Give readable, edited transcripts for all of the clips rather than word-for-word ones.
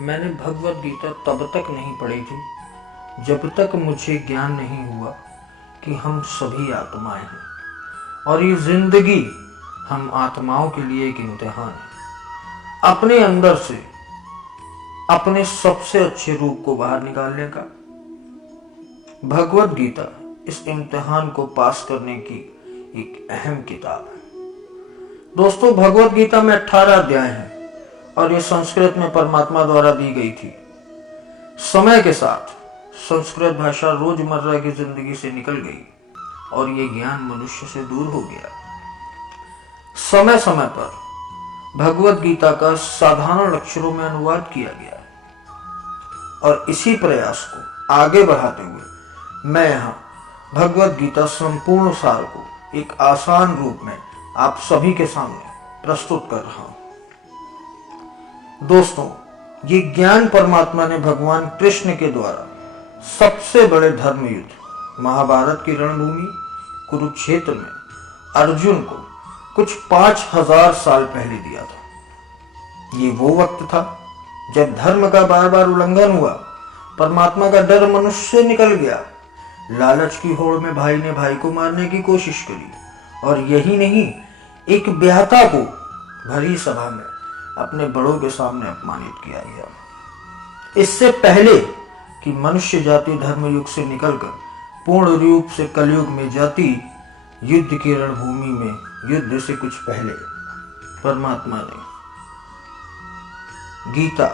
मैंने भगवत गीता तब तक नहीं पढ़ी थी जब तक मुझे ज्ञान नहीं हुआ कि हम सभी आत्माएं हैं और ये जिंदगी हम आत्माओं के लिए एक इम्तिहान है, अपने अंदर से अपने सबसे अच्छे रूप को बाहर निकालने का। भगवत गीता इस इम्तिहान को पास करने की एक अहम किताब है। दोस्तों, भगवत गीता में 18 अध्याय हैं और ये संस्कृत में परमात्मा द्वारा दी गई थी। समय के साथ संस्कृत भाषा रोजमर्रा की जिंदगी से निकल गई और ये ज्ञान मनुष्य से दूर हो गया। समय समय पर भगवत गीता का साधारण अक्षरों में अनुवाद किया गया और इसी प्रयास को आगे बढ़ाते हुए मैं यहाँ भगवत गीता संपूर्ण सार को एक आसान रूप में आप सभी के सामने प्रस्तुत कर रहा हूं। दोस्तों, ये ज्ञान परमात्मा ने भगवान कृष्ण के द्वारा सबसे बड़े धर्म युद्ध महाभारत की रणभूमि कुरुक्षेत्र में अर्जुन को कुछ 5000 साल पहले दिया था। ये वो वक्त था जब धर्म का बार बार उल्लंघन हुआ, परमात्मा का डर मनुष्य से निकल गया, लालच की होड़ में भाई ने भाई को मारने की कोशिश करी और यही नहीं, एक ब्याहता को भरी सभा में अपने बड़ों के सामने अपमानित किया गया। इससे पहले कि मनुष्य जाति धर्म युग से निकलकर पूर्ण रूप से कलयुग में जाती, युद्ध की रणभूमि में युद्ध से कुछ पहले परमात्मा ने गीता,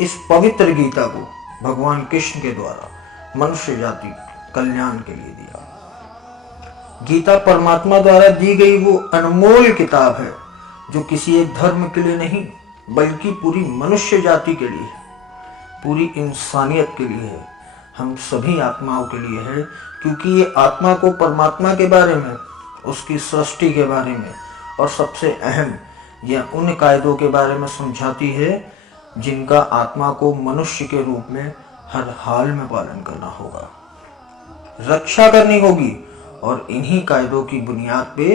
इस पवित्र गीता को भगवान कृष्ण के द्वारा मनुष्य जाति कल्याण के लिए दिया। गीता परमात्मा द्वारा दी गई वो अनमोल किताब है जो किसी एक धर्म के लिए नहीं बल्कि पूरी मनुष्य जाति के लिए है, पूरी इंसानियत के लिए है, हम सभी आत्माओं के लिए है, क्योंकि ये आत्मा को परमात्मा के बारे में, उसकी सृष्टि के बारे में और सबसे अहम या उन कायदों के बारे में समझाती है जिनका आत्मा को मनुष्य के रूप में हर हाल में पालन करना होगा, रक्षा करनी होगी और इन्हीं कायदों की बुनियाद पे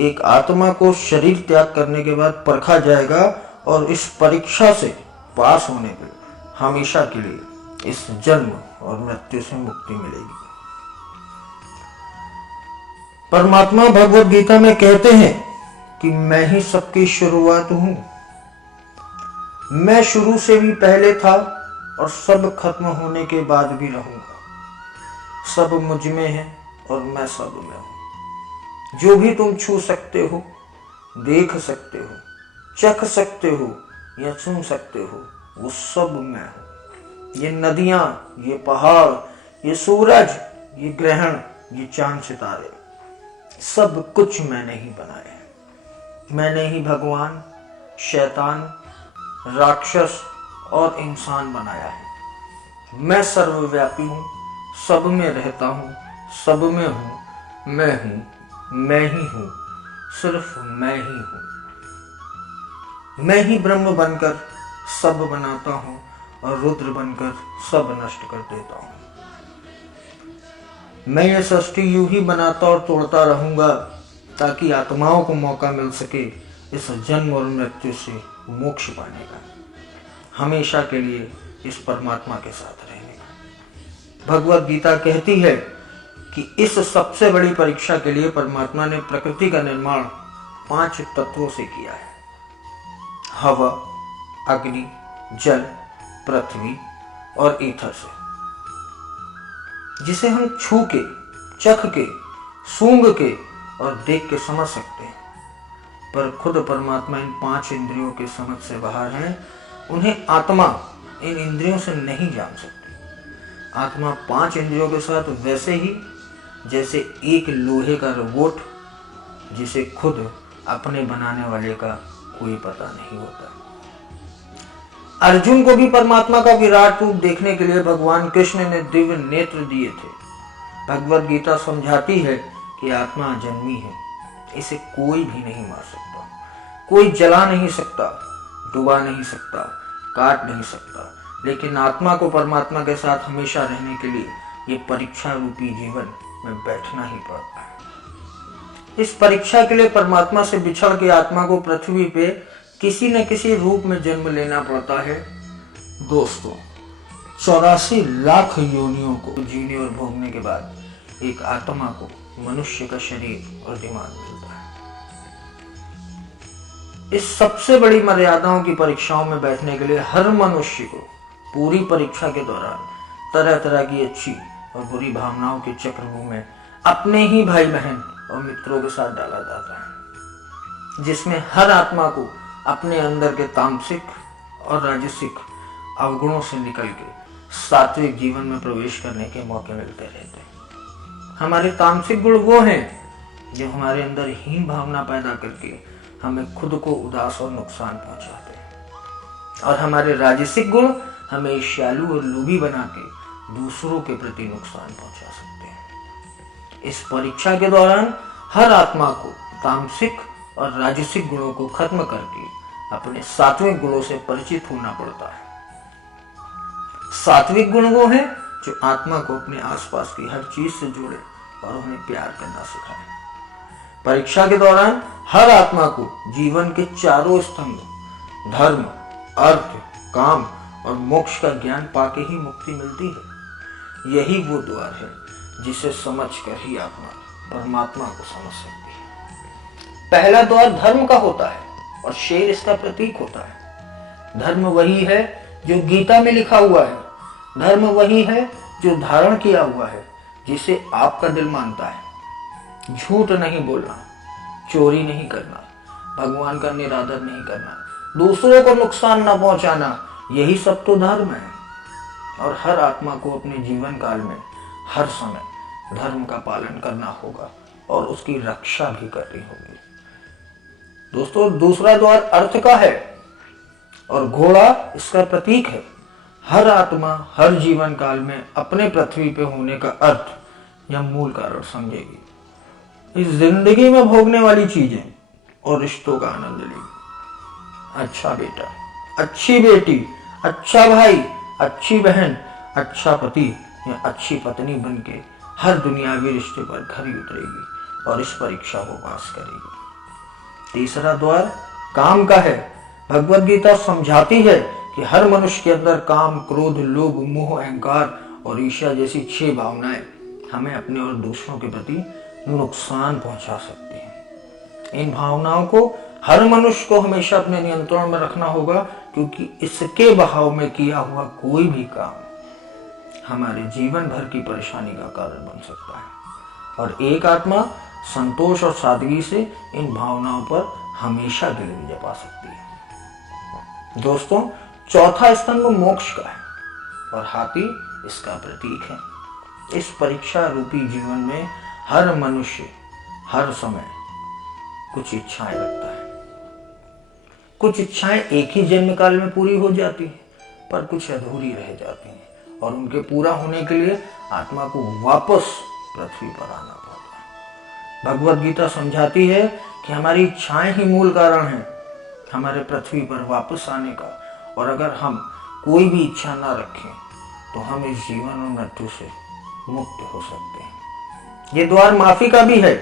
एक आत्मा को शरीर त्याग करने के बाद परखा जाएगा और इस परीक्षा से पास होने पे हमेशा के लिए इस जन्म और मृत्यु से मुक्ति मिलेगी। परमात्मा भगवत गीता में कहते हैं कि मैं ही सबकी शुरुआत हूं, मैं शुरू से भी पहले था और सब खत्म होने के बाद भी रहूंगा, सब मुझ में है और मैं सब में हूं। जो भी तुम छू सकते हो, देख सकते हो, चख सकते हो या सुन सकते हो, वो सब मैं हूं। ये नदियां, ये पहाड़, ये सूरज, ये ग्रहण, ये चांद सितारे, सब कुछ मैंने ही बनाए हैं। मैंने ही भगवान, शैतान, राक्षस और इंसान बनाया है। मैं सर्वव्यापी हूं, सब में रहता हूं, सब में हूं, मैं ही हूं, सिर्फ मैं ही हूं। मैं ही ब्रह्म बनकर सब बनाता हूं और रुद्र बनकर सब नष्ट कर देता हूं। मैं ये सृष्टि यूं ही बनाता और तोड़ता रहूंगा ताकि आत्माओं को मौका मिल सके इस जन्म और मृत्यु से मोक्ष पाने का, हमेशा के लिए इस परमात्मा के साथ रहने का। भगवत गीता कहती है कि इस सबसे बड़ी परीक्षा के लिए परमात्मा ने प्रकृति का निर्माण 5 तत्वों से किया है, हवा, अग्नि, जल, पृथ्वी और ईथर से, जिसे हम छू के, चख के, सूंघ के और देख के समझ सकते हैं। पर खुद परमात्मा इन 5 इंद्रियों के समझ से बाहर हैं। उन्हें आत्मा इन इंद्रियों से नहीं जान सकती। आत्मा 5 इंद्रियों के साथ वैसे ही जैसे एक लोहे का रोबोट जिसे खुद अपने बनाने वाले का कोई पता नहीं होता। अर्जुन को भी परमात्मा का विराट रूप देखने के लिए भगवान कृष्ण ने दिव्य नेत्र दिए थे। भगवत गीता समझाती है कि आत्मा अजन्मी है, इसे कोई भी नहीं मार सकता, कोई जला नहीं सकता, डुबा नहीं सकता, काट नहीं सकता, लेकिन आत्मा को परमात्मा के साथ हमेशा रहने के लिए ये परीक्षा रूपी जीवन में बैठना ही पड़ता है। इस परीक्षा के लिए परमात्मा से बिछड़ के आत्मा को पृथ्वी पे किसी न किसी रूप में जन्म लेना पड़ता है। दोस्तों, 84 लाख योनियों को जीने और भोगने के बाद एक आत्मा को मनुष्य का शरीर और दिमाग मिलता है। इस सबसे बड़ी मर्यादाओं की परीक्षाओं में बैठने के लिए हर मनुष्य को पूरी परीक्षा के दौरान तरह तरह की अच्छी और बुरी भावनाओं के चक्रव्यूह में अपने ही भाई बहन और मित्रों के साथ डाला जाता है, जिसमें हर आत्मा को अपने अंदर के तामसिक और राजसिक अवगुणों से निकल के सात्विक जीवन में प्रवेश करने के मौके मिलते रहते हैं। हमारे तामसिक गुण वो हैं जो हमारे अंदर हीन भावना पैदा करके हमें खुद को उदास और नुकसान पहुंचाते हैं, और हमारे राजसिक गुण हमें ईर्ष्यालु और लोभी बना के दूसरों के प्रति नुकसान पहुंचा सकते हैं। इस परीक्षा के दौरान हर आत्मा को तामसिक और राजसिक गुणों को खत्म करके अपने सात्विक गुणों से परिचित होना पड़ता है। सात्विक गुण वो है जो आत्मा को अपने आसपास की हर चीज से जोड़े और उन्हें प्यार करना सिखाए। परीक्षा के दौरान हर आत्मा को जीवन के चारों स्तंभ धर्म, अर्थ, काम और मोक्ष का ज्ञान पाके ही मुक्ति मिलती है। यही वो द्वार है जिसे समझकर ही आत्मा परमात्मा को समझ सकती है। पहला द्वार धर्म का होता है और शेर इसका प्रतीक होता है। धर्म वही है जो गीता में लिखा हुआ है। धर्म वही है जो धारण किया हुआ है, जिसे आपका दिल मानता है। झूठ नहीं बोलना, चोरी नहीं करना, भगवान का निरादर नहीं करना, दूसरों को नुकसान न पहुंचाना, यही सब तो धर्म है। और हर आत्मा को अपने जीवन काल में हर समय धर्म का पालन करना होगा और उसकी रक्षा भी करनी होगी। दोस्तों, दूसरा द्वार अर्थ का है और घोड़ा इसका प्रतीक है। हर आत्मा हर जीवन काल में अपने पृथ्वी पे होने का अर्थ या मूल कारण समझेगी। इस जिंदगी में भोगने वाली चीजें और रिश्तों का आनंद लेगी। अच्छा बेटा, अच्छी बेटी, अच्छा भाई, अच्छी बहन, अच्छा पति या अच्छी पत्नी बनके हर दुनियावी रिश्ते पर खरी उतरेगी और इस परीक्षा को पास करेगी। तीसरा द्वार काम का है। भगवद गीता समझाती है कि हर मनुष्य के अंदर काम, क्रोध, लोभ, मोह, अहंकार और ईर्ष्या जैसी 6 भावनाएं हमें अपने और दूसरों के प्रति नुकसान पहुंचा सकती हैं। इन भावनाओं को हर मनुष्य को हमेशा अपने नियंत्रण में रखना होगा, क्योंकि इसके बहाव में किया हुआ कोई भी काम हमारे जीवन भर की परेशानी का कारण बन सकता है। और एक आत्मा संतोष और सादगी से इन भावनाओं पर हमेशा के लिए विजय पा सकती है। दोस्तों, चौथा स्तंभ मोक्ष का है और हाथी इसका प्रतीक है। इस परीक्षा रूपी जीवन में हर मनुष्य हर समय कुछ इच्छाएं रखता है। कुछ इच्छाएं एक ही जन्म काल में पूरी हो जाती हैं, पर कुछ अधूरी रह जाती हैं और उनके पूरा होने के लिए आत्मा को वापस पृथ्वी पर आना पड़ता है। भगवद गीता समझाती है कि हमारी इच्छाएं ही मूल कारण हैं हमारे पृथ्वी पर वापस आने का, और अगर हम कोई भी इच्छा ना रखें तो हम इस जीवन और मृत्यु से मुक्त हो सकते हैं। ये द्वार माफी का भी है।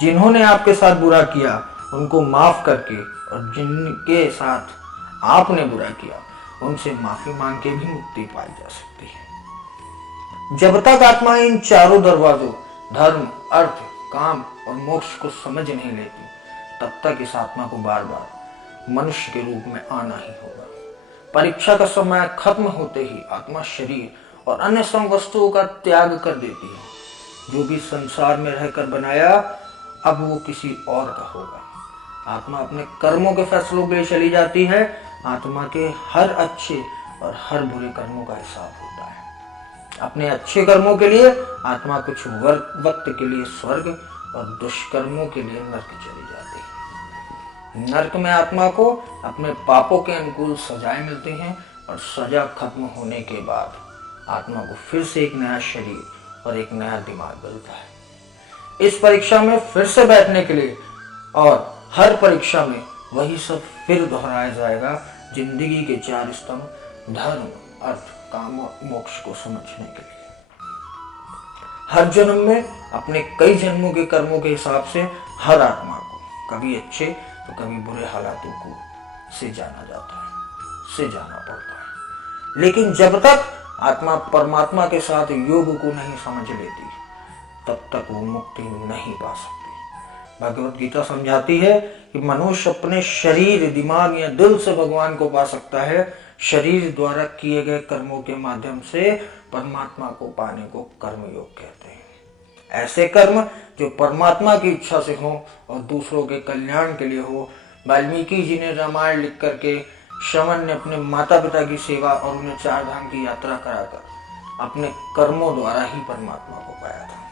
जिन्होंने आपके साथ बुरा किया उनको माफ करके, और जिनके साथ आपने बुरा किया उनसे माफी मांग के भी मुक्ति पाई जा सकती है। जब तक आत्मा इन चारों दरवाजों धर्म, अर्थ, काम और मोक्ष को समझ नहीं लेती, तब तक इस आत्मा को बार बार मनुष्य के रूप में आना ही होगा। परीक्षा का समय खत्म होते ही आत्मा शरीर और अन्य समवस्तुओं का त्याग कर देती है। जो भी संसार में रहकर बनाया, अब वो किसी और का होगा। आत्मा अपने कर्मों के फैसलों के लिए चली जाती है। आत्मा के हर अच्छे और हर बुरे कर्मों का हिसाब होता है। अपने अच्छे कर्मों के लिए आत्मा कुछ वक्त के लिए स्वर्ग और दुष्कर्मों के लिए नरक चली जाती है। नरक में आत्मा को अपने पापों के अनुकूल सजाएं मिलती हैं, और सजा खत्म होने के बाद आत्मा को फिर से एक नया शरीर और एक नया दिमाग मिलता है। इस परीक्षा में फिर से बैठने के लिए और हर परीक्षा में वही सब फिर दोहराया जाएगा। जिंदगी के 4 स्तंभ धर्म, अर्थ, काम और मोक्ष को समझने के लिए हर जन्म में अपने कई जन्मों के कर्मों के हिसाब से हर आत्मा को कभी अच्छे तो कभी बुरे हालातों को से जाना जाता है, से जाना पड़ता है। लेकिन जब तक आत्मा परमात्मा के साथ योग को नहीं समझ लेती, तब तक वो मुक्ति नहीं पा सकती। भगवत गीता समझाती है कि मनुष्य अपने शरीर, दिमाग या दिल से भगवान को पा सकता है। शरीर द्वारा किए गए कर्मों के माध्यम से परमात्मा को पाने को कर्मयोग कहते हैं। ऐसे कर्म जो परमात्मा की इच्छा से हो और दूसरों के कल्याण के लिए हो। वाल्मीकि जी ने रामायण लिख करके, श्रवण ने अपने माता पिता की सेवा और उन्हें 4 धाम की यात्रा कराकर अपने कर्मों द्वारा ही परमात्मा को पाया था।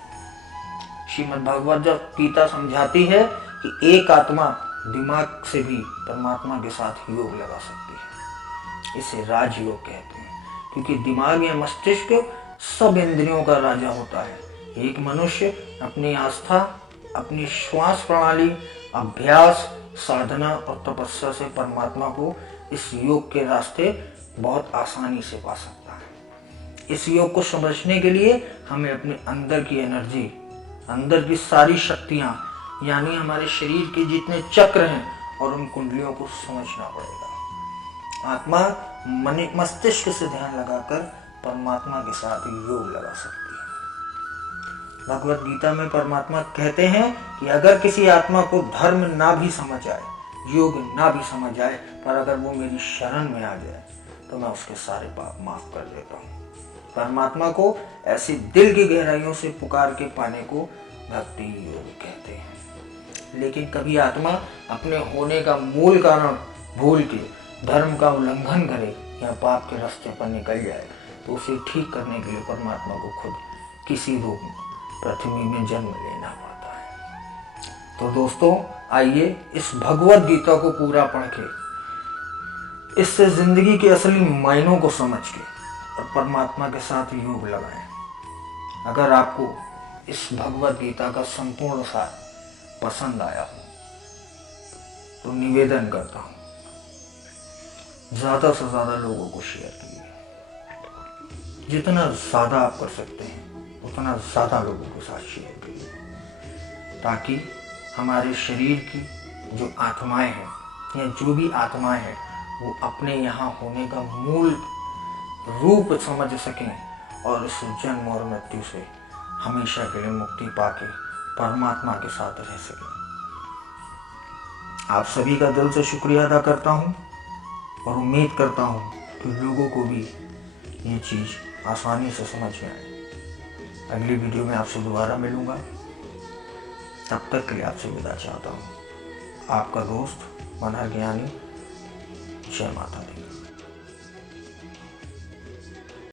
श्रीमद् भगवद गीता समझाती है कि एक आत्मा दिमाग से भी परमात्मा के साथ योग लगा सकती है। इसे राजयोग कहते हैं, क्योंकि दिमाग या मस्तिष्क सब इंद्रियों का राजा होता है। एक मनुष्य अपनी आस्था, अपनी श्वास प्रणाली, अभ्यास, साधना और तपस्या से परमात्मा को इस योग के रास्ते बहुत आसानी से पा सकता है। इस योग को समझने के लिए हमें अपने अंदर की एनर्जी, अंदर की सारी शक्तियां, यानी हमारे शरीर के जितने चक्र हैं और उन कुंडलियों को समझना पड़ेगा। आत्मा मस्तिष्क से ध्यान लगाकर परमात्मा के साथ योग लगा सकती है। भगवत गीता में परमात्मा कहते हैं कि अगर किसी आत्मा को धर्म ना भी समझ आए, योग ना भी समझ आए, पर अगर वो मेरी शरण में आ जाए तो मैं उसके सारे पाप माफ कर देता हूँ। परमात्मा को ऐसी दिल की गहराइयों से पुकार के पाने को भक्ति योग कहते हैं। लेकिन कभी आत्मा अपने होने का मूल कारण भूल के धर्म का उल्लंघन करे या पाप के रास्ते पर निकल जाए, तो उसे ठीक करने के लिए परमात्मा को खुद किसी रूप में पृथ्वी में जन्म लेना पड़ता है। तो दोस्तों, आइए इस भगवत गीता को पूरा पढ़ के, इससे जिंदगी के असली मायनों को समझ के और परमात्मा के साथ योग लगाएं। अगर आपको इस भगवत गीता का संपूर्ण सार पसंद आया हो तो निवेदन करता हूं, ज्यादा से ज्यादा लोगों को शेयर कीजिए। जितना ज्यादा आप कर सकते हैं उतना ज्यादा लोगों के साथ शेयर कीजिए, ताकि हमारे शरीर की जो आत्माएं हैं या जो भी आत्माएं हैं वो अपने यहाँ होने का मूल रूप समझ सकें और इस जन्म और मृत्यु से हमेशा के लिए मुक्ति पाके परमात्मा के साथ रह सकें। आप सभी का दिल से शुक्रिया अदा करता हूं और उम्मीद करता हूं कि लोगों को भी ये चीज़ आसानी से समझ में आए। अगली वीडियो में आपसे दोबारा मिलूंगा, तब तक के लिए आपसे विदा चाहता हूं। आपका दोस्त मनहर ज्ञानी। जय माता दी।